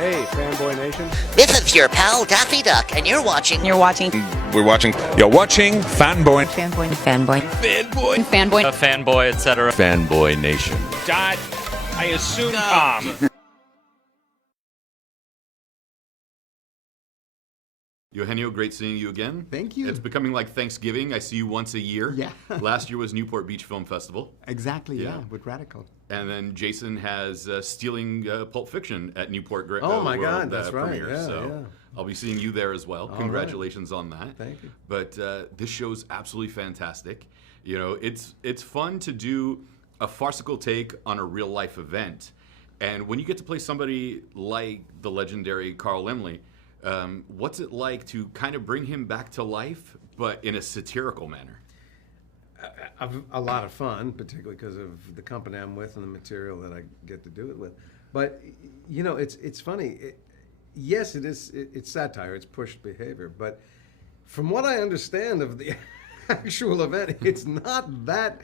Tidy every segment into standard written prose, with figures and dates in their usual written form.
Hey, Fanboy Nation. This is your pal Daffy Duck, and you're watching. You're watching. We're watching. You're watching Fanboy. Fanboy. Fanboy. Fanboy. Fanboy. A fanboy, etc. Fanboy Nation. Dot. I assume Tom. Eugenio, great seeing you again. Thank you. It's becoming like Thanksgiving. I see you once a year. Yeah. Last year was Newport Beach Film Festival. Exactly, yeah, with Radical. And then Jason has Stealing Pulp Fiction at Newport Oh my World, God, that's right. premiere. Yeah, so yeah. I'll be seeing you there as well. Congratulations on that. Thank you. But this show's absolutely fantastic. You know, it's fun to do a farcical take on a real life event. And when you get to play somebody like the legendary Carl Laemmle, what's it like to kind of bring him back to life, but in a satirical manner? A lot of fun, particularly because of the company I'm with and the material that I get to do it with. But you know, it's funny. Yes, it is. It's satire. It's pushed behavior. But from what I understand of the actual event, it's not that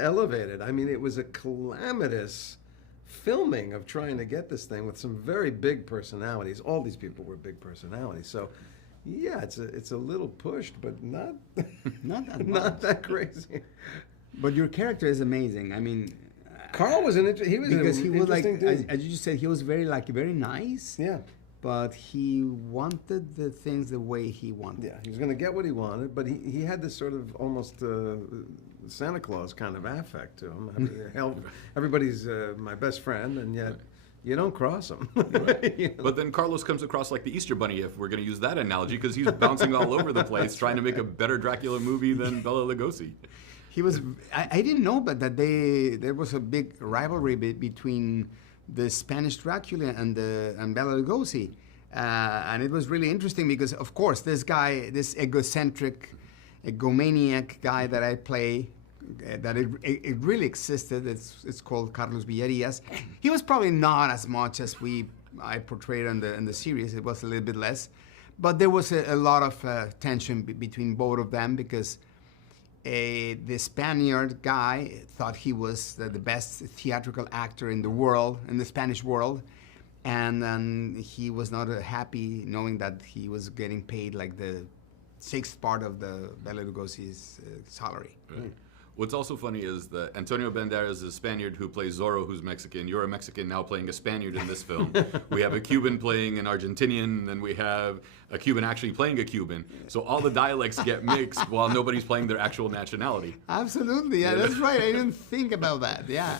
elevated. I mean, it was a calamitous filming of trying to get this thing with some very big personalities. All these people were big personalities. So, yeah, it's a little pushed, but not not that crazy. But your character is amazing. I mean, Carl was he was like, dude. as you just said, he was very nice. Yeah. But he wanted the things the way he wanted. Yeah, he was going to get what he wanted, but he had this sort of almost Santa Claus kind of affect to him. I mean, everybody's my best friend, and yet you don't cross them. Right. You know? But then Carlos comes across like the Easter Bunny, if we're going to use that analogy, because he's bouncing all over the place trying to make a better Dracula movie than Bela Lugosi. He was. I didn't know, but that there was a big rivalry between the Spanish Dracula and Bela Lugosi, and it was really interesting because, of course, this guy, this egocentric, egomaniac guy that I play, that it really existed. It's called Carlos Villarias. He was probably not as much as I portrayed in the series. It was a little bit less, but there was a lot of tension between both of them because. The Spaniard guy thought he was the best theatrical actor in the world, in the Spanish world, and then he was not happy knowing that he was getting paid like the sixth part of the Bela Lugosi's salary. Right. What's also funny is that Antonio Banderas is a Spaniard who plays Zorro, who's Mexican. You're a Mexican now playing a Spaniard in this film. We have a Cuban playing an Argentinian, and we have a Cuban actually playing a Cuban. So all the dialects get mixed while nobody's playing their actual nationality. Absolutely, yeah, that's right. I didn't think about that, yeah.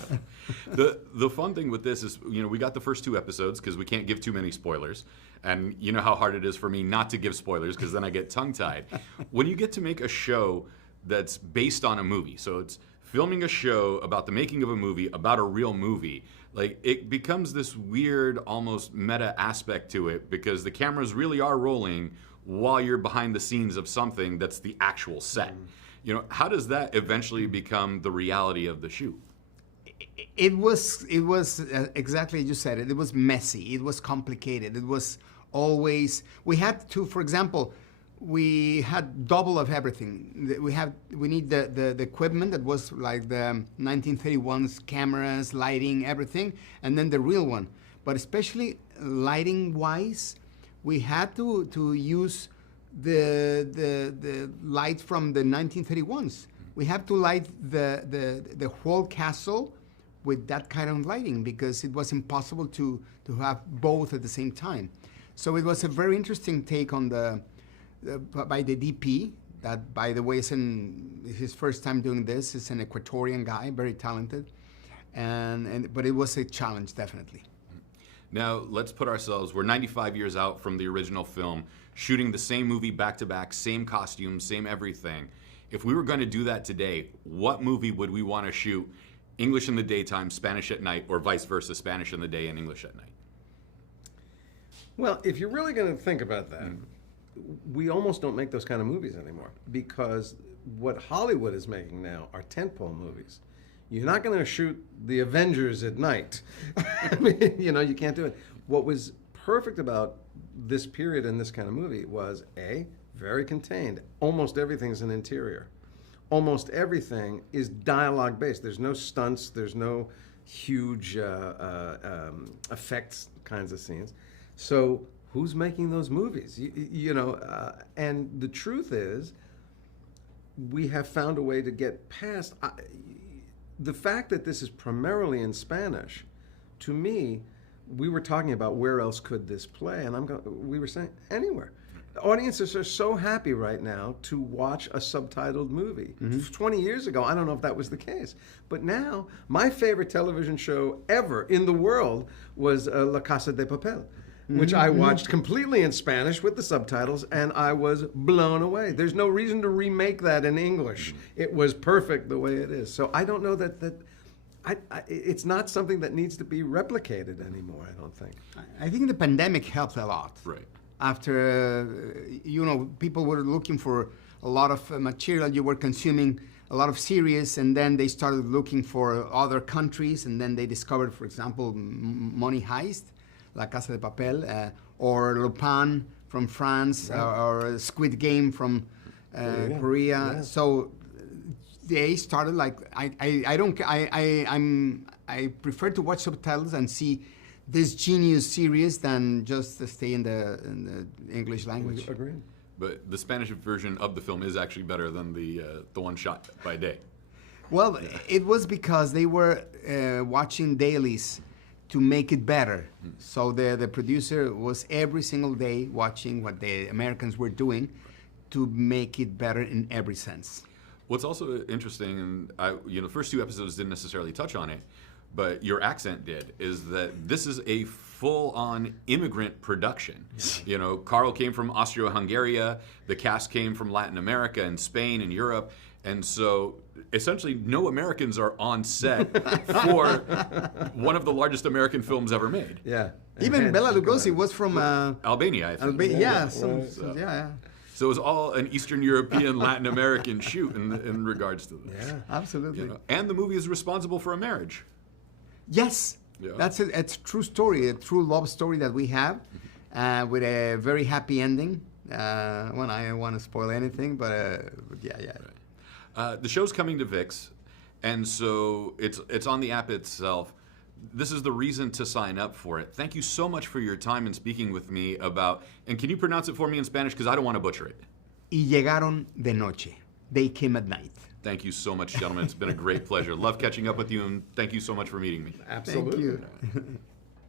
The fun thing with this is, you know, we got the first 2 episodes because we can't give too many spoilers. And you know how hard it is for me not to give spoilers because then I get tongue-tied. When you get to make a show that's based on a movie. So it's filming a show about the making of a movie, about a real movie. Like, it becomes this weird, almost meta aspect to it because the cameras really are rolling while you're behind the scenes of something that's the actual set. You know, how does that eventually become the reality of the shoot? It was exactly as you said it. It was messy. It was complicated. It was always, we had to, for example, we had double of everything. We need the equipment that was like the 1931's cameras, lighting, everything, and then the real one. But especially lighting wise, we had to use the light from the 1931s. We have to light the whole castle with that kind of lighting because it was impossible to have both at the same time. So it was a very interesting take on by the DP, that by the way is his first time doing this. He's an Ecuadorian guy, very talented, but it was a challenge, definitely. Now let's put ourselves, we're 95 years out from the original film, shooting the same movie back to back, same costumes, same everything. If we were going to do that today, what movie would we want to shoot? English in the daytime, Spanish at night, or vice versa, Spanish in the day and English at night? Well, if you're really going to think about that, we almost don't make those kind of movies anymore because what Hollywood is making now are tentpole movies. You're not going to shoot the Avengers at night. I mean, you know, you can't do it. What was perfect about this period in this kind of movie was very contained. Almost everything's an interior. Almost everything is dialogue based. There's no stunts. There's no huge effects kinds of scenes. So who's making those movies? And the truth is, we have found a way to get past the fact that this is primarily in Spanish. To me, we were talking about where else could this play, and we were saying anywhere. The audiences are so happy right now to watch a subtitled movie. 20 years ago, I don't know if that was the case. But now, my favorite television show ever in the world was La Casa de Papel, which I watched completely in Spanish with the subtitles, and I was blown away. There's no reason to remake that in English. It was perfect the way it is. So I don't know that it's not something that needs to be replicated anymore, I don't think. I think the pandemic helped a lot. Right. After, people were looking for a lot of material, you were consuming a lot of series, and then they started looking for other countries, and then they discovered, for example, Money Heist, La Casa de Papel, or Lupin from France, or Squid Game from Korea. Yeah. So they started I prefer to watch subtitles and see this genius series than just to stay in the English language. Agreed. But the Spanish version of the film is actually better than the one shot by day. Well, it was because they were watching dailies to make it better. So the producer was every single day watching what the Americans were doing to make it better in every sense. What's also interesting, and the first two episodes didn't necessarily touch on it, but your accent did, is that this is a full-on immigrant production. Carl came from Austria-Hungary, the cast came from Latin America and Spain and Europe, and so essentially no Americans are on set for one of the largest American films ever made. Yeah. Even Bela Lugosi was from Albania, I think. Albania. Yeah, So it was all an Eastern European, Latin American shoot in regards to this. Yeah. Absolutely. And the movie is responsible for a marriage. Yes, Yeah. it's a true story, a true love story that we have, with a very happy ending. I don't want to spoil anything, but yeah. The show's coming to ViX, and so it's on the app itself. This is the reason to sign up for it. Thank you so much for your time and speaking with me about, and can you pronounce it for me in Spanish, because I don't want to butcher it. Y llegaron de noche. They came at night. Thank you so much, gentlemen. It's been a great pleasure. Love catching up with you, and thank you so much for meeting me. Absolutely. Thank you.